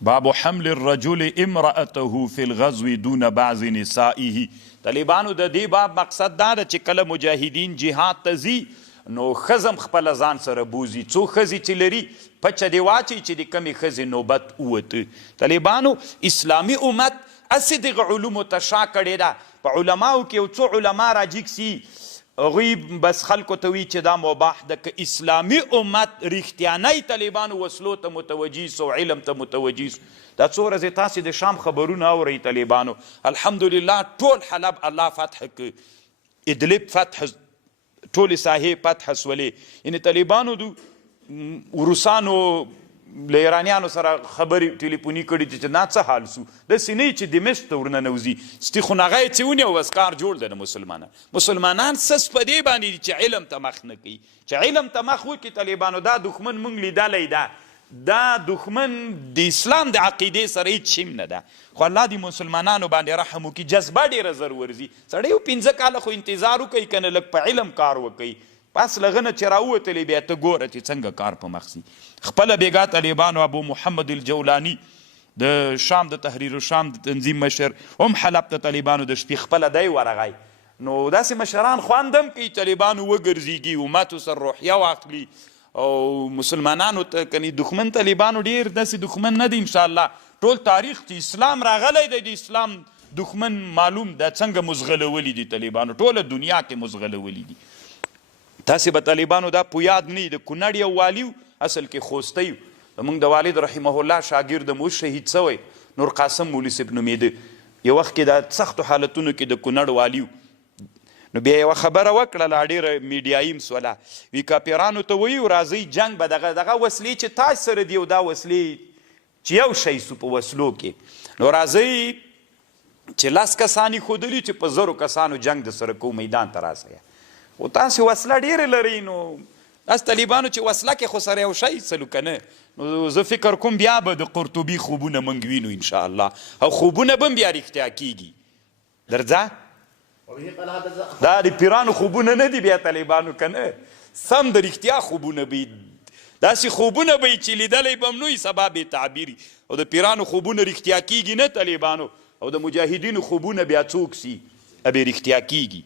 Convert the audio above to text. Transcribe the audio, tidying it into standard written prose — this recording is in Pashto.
باب حمل الرجل امرأته فی الغزو دون بعض نسائه. طالبانو د دې باب مقصد دا ده چې کله مجاهدین جهاد ته ځي نو ښځم خپله ځان سره بوځي. څو ښځې چې لري پچه دې واچوي چې د کمې ښځې نوبت ووته. طالبانو اسلامي امت هسې دغه علومو ته شا کړې ده. په علماو کې یو څو علما راجګ سي هغوی بس خلکو ته وي چې دا مباح ده. که اسلامي امت رښتیانی طالبانو وسلو ته متوجه سو، علم ته متوجه سو. دا څو ورځې تاسې د شام خبرونه اورئ طالبانو، الحمدلله ټول حلب الله فتح که، ادلب فتح، ټولې ساحې فتح سولې. یعنې طالبانو د روسانو له ایرانیانو سره خبرې ټلیفوني کړي چې نه څه حال سو، داسې نه چې دمشق ته ورننوځي ستي خو هغه یې څه ونیو بس کار جوړ دی. مسلمانان سس په دې باندې دي چې علم ته مخ نه کوي. چې علم ته مخ وکړي طالبانو دا دښمن موږ لیدلی ده، دا دښمن د اسلام د عقیدې سره هیڅ شیم نه ده. خو الله دې مسلمانانو باندې رحم وکړي. جذبه ډېره زر ورځي. سړی یو 15 کاله خو انتظار وکوي که نه لږ په علم کار وکوي. پس له هغه نه چې راووتلی بیا ته ګوره چې څنګه کار په مخ سي. خپله بېګا طالبانو ابو محمد الجولاني د شام د تحریر الشام د تنظیم مشر هم حلب ته طالبانو د شپې خپله دی ورغی. نو داسې مشران خوند هم کوي طالبانو وګرځېږي، امتو سره روحیه واخلي او مسلمانانو ته کني دښمن طالبانو ډېر داسې دښمن نه دی. انشاءالله ټول تاریخ چې اسلام راغلی دی د اسلام دښمن معلوم ده څنګه مزغلولي دي طالبانو، ټوله دنیا کې مزغلولي دي. تاسې به طالبانو دا په یاد نه د کونړ یو والي اصل کې خوستی زموږ د والد رحمه الله شاګرد مو شهید سوی نور قاسم مولوي صاحب نومېده. یو وخت کې د سختو حالتونو کې د کونړ والي نو بیا یوه خبره وکړله ډېره میډیایي مسوله، وي کاپیرانو ته وایو راځئ جنګ به دغه وسلې چې تاسو سره دي او دا وسلې چې یو شی سو په وسلو کې، نو راځئ چې 10 کسان یې ښودلي چې په 1000 کسانو جنګ د سره کوو میدان ته راسئ. خو تاسې وسله ډېرې لرئ، نو داسې طالبانو چې وسله کې خو سره یو شی سلو که نه، نو زه فکر کوم بیا به د قرطبي خوبونه موږ وینو انشاءالله، او خوبونه به هم بیا رښتیا کېږي. درځه دا د پیرانو خوبونه نه دي بیا طالبانو که نه، سم د رښتیا خوبونه به داسې خوبونه به چې لیدلی به هم نه وي سبا بې تعبیري، او د پیرانو خوبونه رښتیا کېږي نه طالبانو، او د مجاهدینو خوبونه بیا څوک سي بې رښتیا کېږي.